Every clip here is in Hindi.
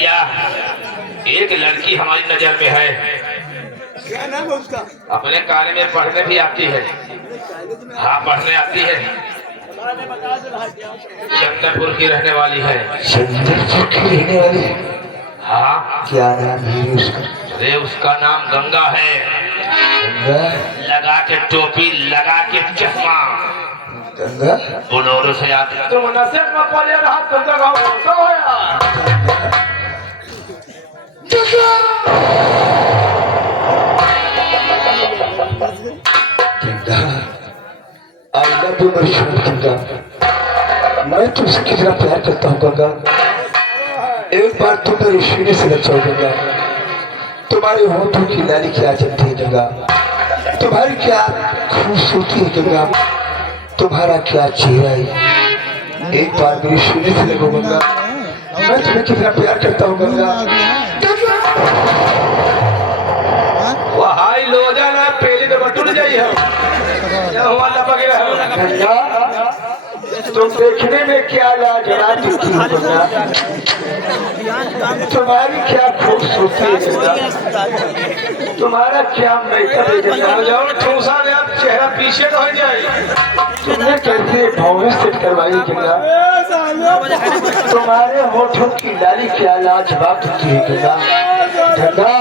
भैया एक लड़की हमारी नजर में है। क्या नाम है उसका? अपने काले में पढ़ने भी आती है। हाँ पढ़ने आती है। चंद्रपुर की रहने वाली है। चंद्रपुर की रहने वाली? हाँ। क्या नाम है उसका? अरे उसका नाम गंगा है। गंगा? लगा के टोपी लगा के चश्मा। गंगा? बोलोरो से आती तुम नशे में पड़े रहा तुम जगह तो आई लव यू गंगा। मैं तुमसे कितना प्यार करता हूँ गंगा। एक बार तुम मेरे सीने से लग जाओ गंगा। तुम्हारे होठों की लाली क्या चलती है गंगा। तुम्हारी क्या खूबसूरती है गंगा। तुम्हारा क्या चेहरा है। एक बार मेरे सीने से लगो गंगा। मैं तुम्हें कितना प्यार करता हूँ गंगा। हाई लो जाना पहले तो बटुर जाई हो क्या हुआ लपके रहो गंगा तुम देखने में क्या लाजवाब दिखती हो गंगा। तुम्हारी क्या खूबसूरती है। तुम्हारा क्या मेकअप है गंगा। जाओ ठूसा में आप चेहरा पीछे तो हो जाए। तुमने कैसे भौवें सेट करवाई गंगा। तुम्हारे होठों की लाली क्या लाजवाब दिखती है गंगा। गंगा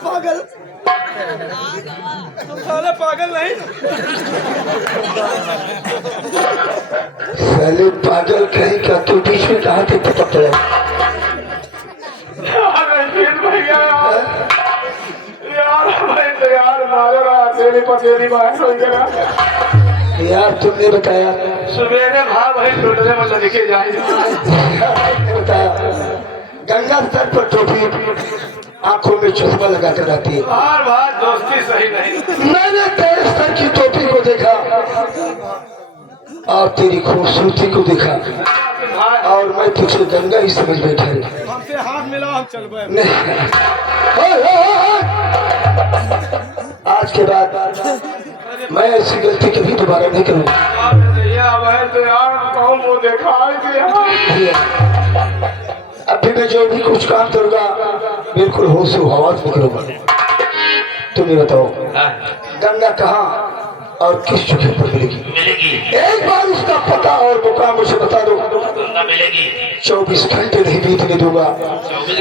पागल तुम साले पागल नहीं साले पागल कहीं का तू बीच में कहाँ थे पता चला। भैया यार भाई तो यार मारे रहा तेरी पतेली बाहर हो गया यार तुमने बताया सवेरे भाई टूटने में लड़के जाए बताया गंगा सर पर टोपी आंखों में चश्मा लगा कर आती है। बार बार दोस्ती सही नहीं। मैंने तेरे सर की टोपी को देखा और तेरी खूबसूरती को देखा और मैं तुझे गंगा ही समझ बैठा। हमसे हाथ मिलाओ हम चल गए। नहीं आज के बाद मैं ऐसी गलती कभी दोबारा नहीं करूँगा। तो यार कौन वो देखा अभी मैं जो भी कुछ काम करूँगा बिल्कुल होश हवास में करूँगा। तुम्हें बताओ गंगा कहाँ और किस जगह पर मिलेगी। एक बार उसका पता और मुकाम मुझे बता दो। 24 घंटे नहीं बीतने दूंगा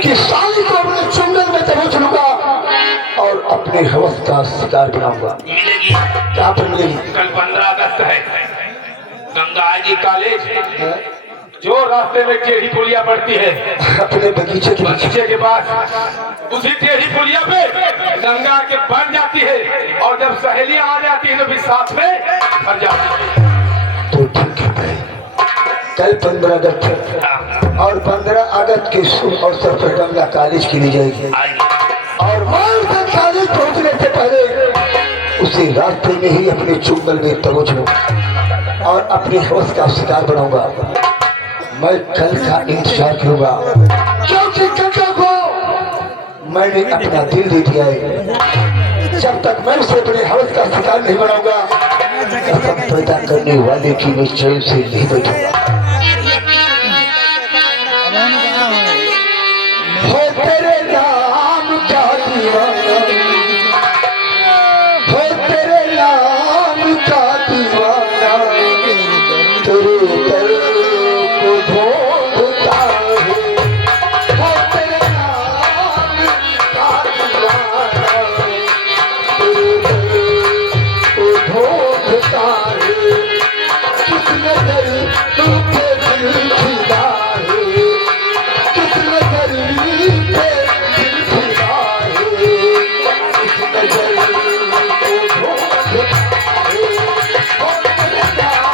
कि साली को अपने चुंगल में दबोच लूंगा और अपने हवस का शिकार बनाऊंगा। कहाँ पर मिलेगी? कल 15 अगस्त है। गंगा आएगी कॉलेज जो रास्ते में टेढ़ी पुलिया पड़ती है अपने बगीचे के पास उसी टेढ़ी पुलिया पे गंगा के बन जाती है और जब सही सहेलियां आ जाती हैं तो भी साथ में भर जाती हैं। तो ठीक है भाई, कल 15 अगस्त है और 15 अगस्त के शुभ अवसर पर गंगा कॉलेज के लिए जाएगी और मैं कॉलेज पहुंचने से पहले उसे रास्ते में ही अपने चुंगल में दबोच लूं और अपने हवस का शिकार बनाऊंगा। मैं कल का इंतजार करूंगा क्योंकि गंगा को मैंने अपना दिल दे दिया है। जब तक मैं उसे अपने हवस का शिकार नहीं बनाऊंगा कसम पैदा करने वाले की मैं चैन से नहीं बैठूंगा। हो तेरे नाम का दीवाना, हो तेरे नाम का दीवाना, तेरे दर को ढूंढता है। हो तेरे नाम का दीवाना, तेरे दर को ढूंढता है। किस नजर तू पे दिल खिला है, किस नजर पे दिल खिला है, किस नजर को ढूंढता है। हो तेरे नाम का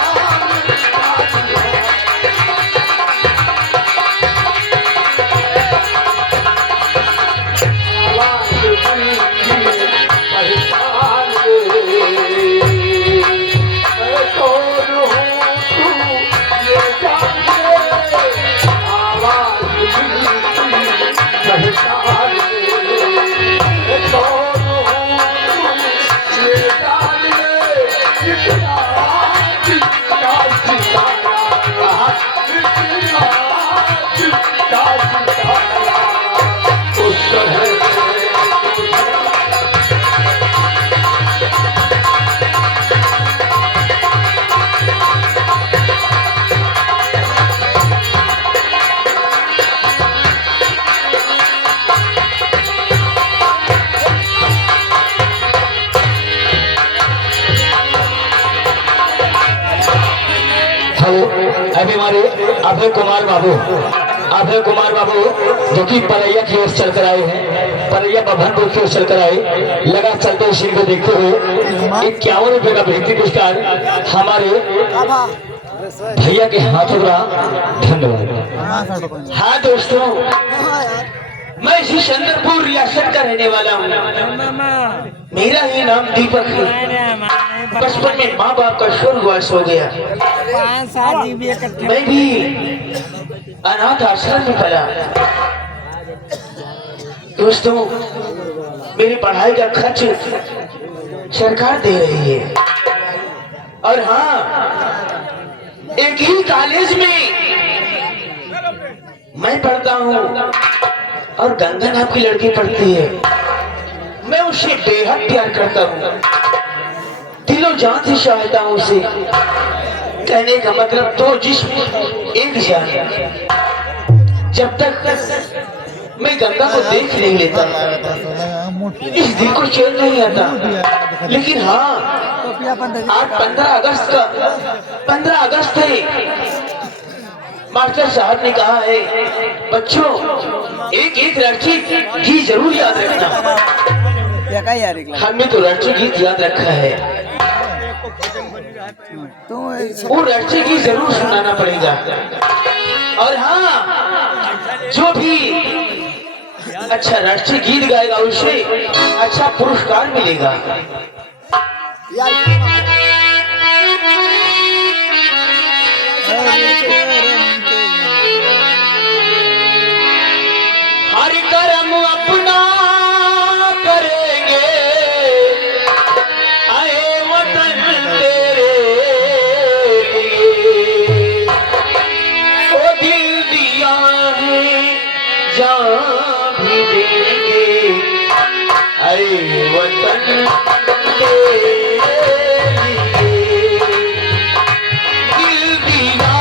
अभी हमारे अभय कुमार बाबू जो कि परैया की ओर चलकर आए हैं, परैया बभनपुर की ओर चलकर आए। लगा चलते इसी को देखते हुए 51 रुपए का भेंटी पुरस्कार हमारे भैया के हाथों का धन्यवाद। हाँ दोस्तों, मैं इसी चंद्रपुर रियासत का रहने वाला हूँ। मेरा ही नाम दीपक है। बचपन में माँ बाप का स्वर्गवास हो गया। मैं भी अनाथ आश्रम में पला। दोस्तों, मेरी पढ़ाई का खर्च सरकार दे रही है और हाँ, एक ही कॉलेज में मैं पढ़ता हूँ और गंगा नाम की लड़की पढ़ती है। मैं उसे बेहद प्यार करता हूँ, दिलों जान से चाहता हूँ उसे। कहने का मतलब दो जिस्म एक जान। जब तक मैं गंगा को देख नहीं लेता इस दिल को चैन नहीं आता। लेकिन हाँ, आज 15 अगस्त है। मास्टर साहब ने कहा है बच्चों, एक लड़की की जरूर याद रखना। हमने तो लड़की गीत याद रखा है, वो लड़की गीत जरूर सुनाना पड़ेगा। और हाँ, जो भी अच्छा लड़की गीत गाएगा उसे अच्छा पुरस्कार मिलेगा। हरि कर्म अपना करेंगे, आए वतन तेरे लिए। ओ दिल दिया है जान भी देंगे, आए वतन तेरे लिए। दिल दिया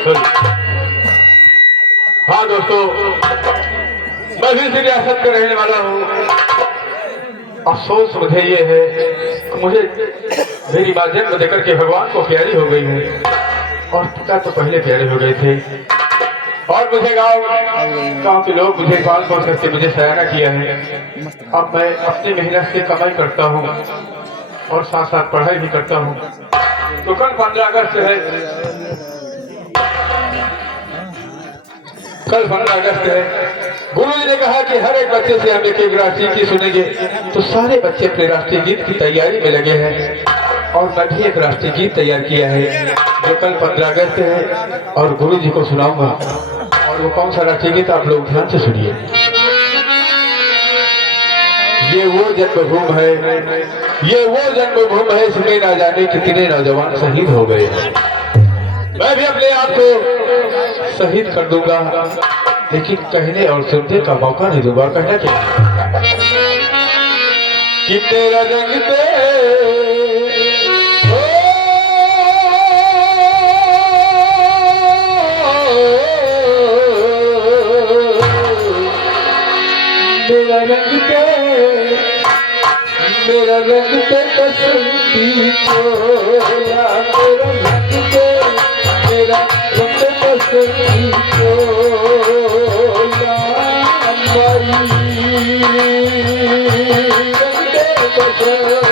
हाँ दोस्तों, मैं भी इसी रियासत का रहने वाला हूँ। अफसोस मुझे ये है कि मुझे मेरी माँ जन्म देकर के भगवान को प्यारी हो गई है और पिता तो पहले प्यारे हो गए थे। और मुझे गाँव के लोग मुझे पाल पोस करके मुझे सयाना किया है। अब मैं अपनी मेहनत से कमाई करता हूँ और साथ साथ पढ़ाई भी करता हूँ। तो कल 15 अगस्त है, कल 15 अगस्त है। गुरु जी ने कहा कि हर एक बच्चे से हम एक राष्ट्रीय गीत सुनेंगे। तो सारे बच्चे अपने राष्ट्रीय गीत की तैयारी में लगे हैं और मैं भी एक राष्ट्रीय गीत तैयार किया है जो कल 15 अगस्त है और गुरु जी को सुनाऊंगा। और वो कौन सा राष्ट्रीय गीत आप लोग ध्यान से सुनिए। ये वो जन्मभूमि है, ये वो जन्मभूमि है, इसमें ना जाने कितने नौजवान शहीद हो गए। मैं भी अपने आप को शहीद कर दूंगा, लेकिन कहने और सुनने का मौका नहीं दूंगा। कहना क्या कि तेरा रंग दे मेरा रंग दे, मेरा रंग दे बसंती चोला, मेरा रंग दे, मेरा रंग दे बसंती चोला, माई रंग दे बसंती।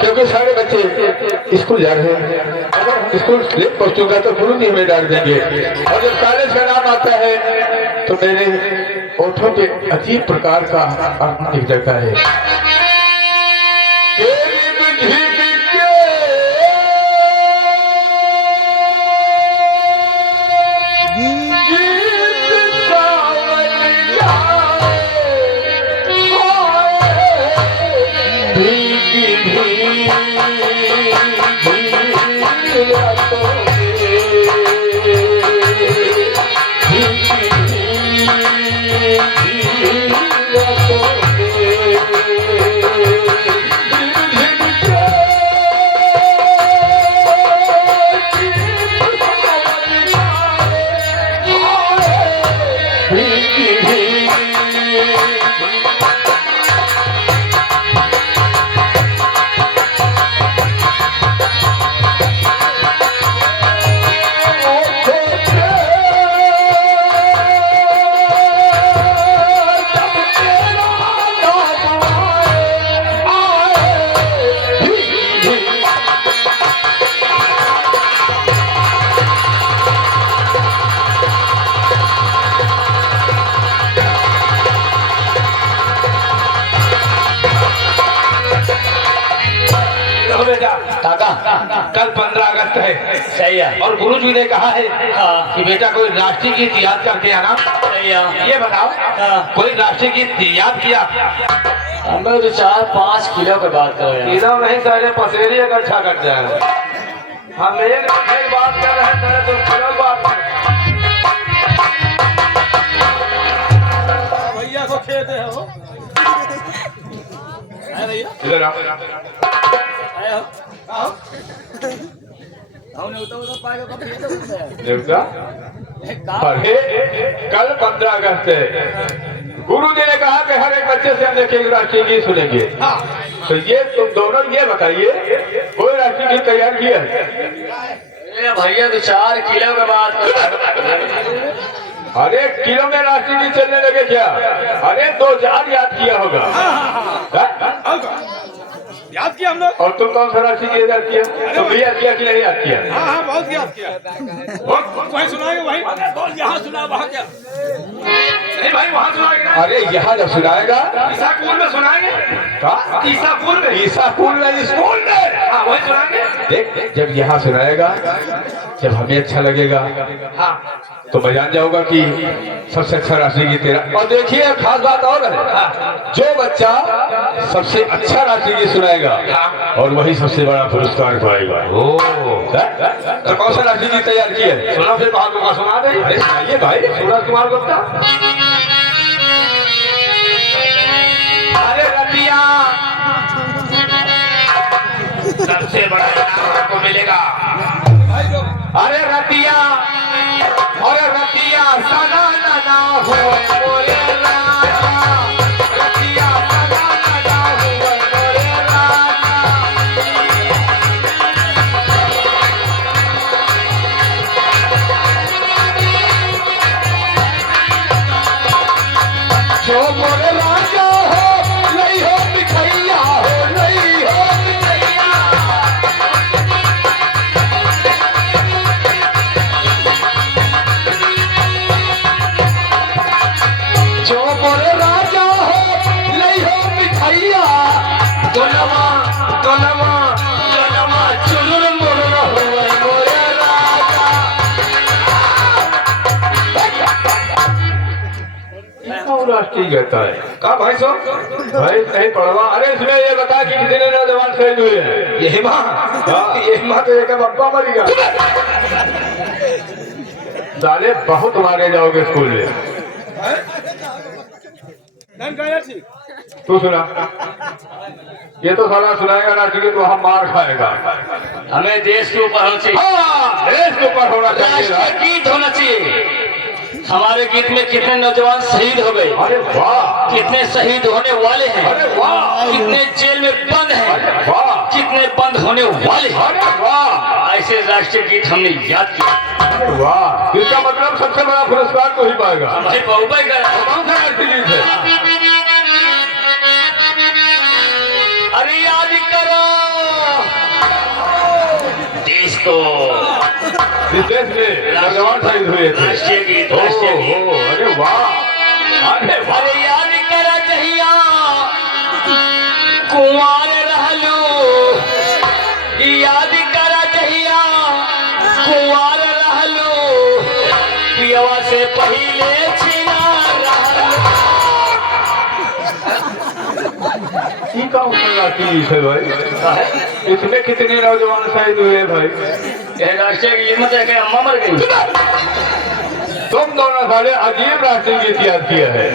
क्योंकि सारे बच्चे स्कूल जा रहे हैं, अगर हम स्कूल लेट पहुंचूंगा तो गुरु जी हमें डांट देंगे। और जब कॉलेज का नाम आता है तो मेरे ओठों पे अजीब प्रकार का अर्थ दिख जाता है। Yeah. सही है। और गुरु जी ने कहा है हाँ। कि बेटा कोई राष्ट्रीय गीत याद करके आना। सही है। ये बताओ हाँ। कोई राष्ट्रीय गीत याद किया? हम लोग तो 4-5 किलो की बात कर रहे हैं। किलो नहीं सारे पसेरी इकट्ठा कर जाएगा। हम एक बात कर रहे हैं तेरे तुम किलो बात कर। भैया को खेते हैं वो आए भैया इधर आओ। आए हो आओ हमने उतर पाएगा कब ये तो देवता अरे कल 15 अगस्त है। गुरु जी ने कहा कि हर एक बच्चे से हम एक राष्ट्रीय गीत सुनेंगे। तो ये तुम दोनों ये बताइए कोई राष्ट्रीय गीत तैयार किया है? भैया तो 4 किलो की बात कर रहे हैं। अरे किलो में राष्ट्रीय गीत चलने लगे क्या? अरे 2-4 याद किया होगा। याद किया हम लोग। और तुम कौन सा राष्ट्रीय गीत याद किया? तुम भी याद किया कि नहीं याद किया? हाँ हाँ बहुत याद किया। वही सुनाएंगे वही बोल यहाँ सुना वहाँ क्या नहीं भाई वहाँ सुनाएंगे। अरे यहाँ जब सुनाएगा ईसापुर में सुनाएंगे। कहा? ईसापुर में ईसापुर में स्कूल में। हाँ वही सुनाएंगे। देख जब यहाँ सुनाएगा जब हमें अच्छा लगेगा हाँ तो मैं जान जाऊंगा कि सबसे अच्छा राष्ट्रीय गीत तेरा। और देखिए खास बात और है, जो बच्चा सबसे अच्छा राष्ट्रीय गीत सुनाएगा और वही सबसे बड़ा पुरस्कार पाएगा। तो कौन सा राष्ट्रीय गीत तैयार किया है? सुना फिर बहादुर का सुना दे। अरे सुनाइए भाई। सूरज कुमार गुप्ता। अरे रतिया सबसे बड़ा इनाम आपको मिलेगा। अरे रतिया सदा ना होए मोरे राजा। रतिया सदा ना होए मोरे राजा। जो मोरे राजा हो नहीं हो मिठैया हो नहीं हो मिठैया। जो मोरे राजा हो नहीं हो मिठैया। दोलमा दोलमा दोलमा चुनुर मुनुर हुए मोरे राजा। राष्ट्रीय गीत है का भाई सो भाई नहीं पढ़वा। अरे इसमें ये बता कि कितने नौजवान शहीद हुए हैं? यही माँ तो एक अब्बा मर गया। साले बहुत मारे जाओगे स्कूल में। तू सुना ये तो साला सुनाएगा राष्ट्रीय गीत तो हम मार खाएगा। हमें देश के ऊपर होना चाहिए। हाँ देश के ऊपर होना चाहिए। राष्ट्रीय गीत होना चाहिए। हमारे गीत में कितने नौजवान शहीद हो गए, अरे वाह। कितने शहीद होने वाले हैं, अरे वाह। कितने जेल में बंद हैं, अरे वाह। कितने बंद होने वाले हैं। अरे वाह। ऐसे राष्ट्रीय गीत हमने याद किया। अरे वाह। इसका मतलब सबसे बड़ा पुरस्कार तो ही पाएगा। भाई बहुबाई का कौन सा राष्ट्रीय गीत है? अरे याद करो देश को। इस देश में नौजवान शहीद हुए थे। राष्ट्रीय गीत, ओ, राष्ट्रीय गीत। ओ, अरे वाह। अरे वाह। अरे याद करा जहिया कुंवार रहलू। याद करा जहिया कुंवार रहलू। पियवा से पहले छिना रहलू। ये कौन सा राष्ट्रीय गीत है भाई? इसमें कितने नौजवान शहीद हुए भाई? ये राष्ट्रीय गीत में देखे अम्मा मर गई। तुम दोनों साले अजीब राष्ट्रीय गीत याद किया है।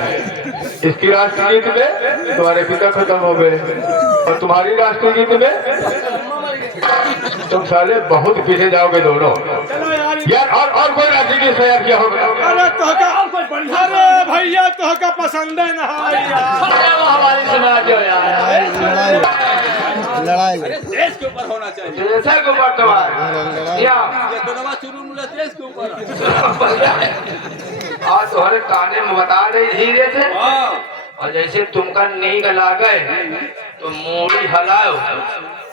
इसकी राष्ट्रीय गीत में तुम्हारे पिता खत्म हो गए और तुम्हारी राष्ट्रीय गीत में तुम साले बहुत पीछे जाओगे दोनं। चलो यार और कोई राष्ट्रीय गीत तैयार किया होगा? अरे अरे भैया तो पसंद है ना यार। वो हमारी सुना जो यार। लड़ाई देश के ऊपर होना चाहिए। जैसा को बर्तमान या ये दोनों चुरू देश के ऊपर। आज तुम्हारे काने में बता रही धीरे से और जैसे तुमका नीक लागे तो मूड़ी हलाओ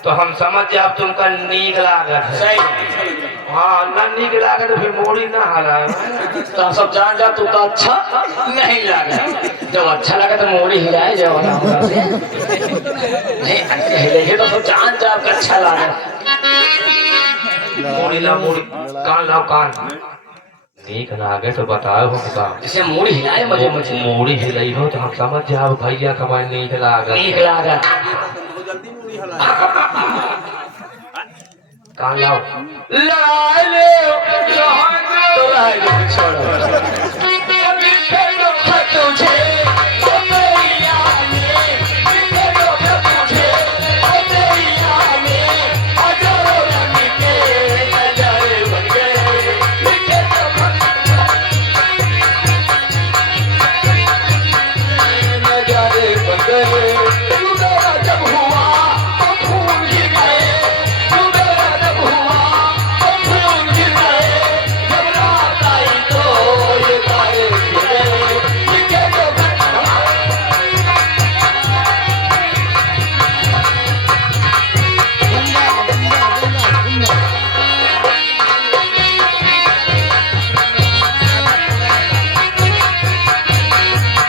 तो हम समझ जाओ तुमका नीक लागत है। सही। हाँ ना नीक लागे तो फिर मूड़ी ना हलाओ। तो हम सब जान जा तू तो अच्छा नहीं लगा। जब अच्छा लगा तो मोड़ी हिलाए जाओ नहीं ऐसे हिलेंगे तो सब जान जा आपका अच्छा लगा। मूड़ी ला मूड़ी कान लाओ कान देख लागे तो बताओ हमका इसे मूड़ी हिलाए मजे मजे मूड़ी हिलाई हो तो हम समझ जाओ भैया कमाई नहीं लागा ठीक लागा कान लाओ लड़ाई ले तो लाए छोड़ो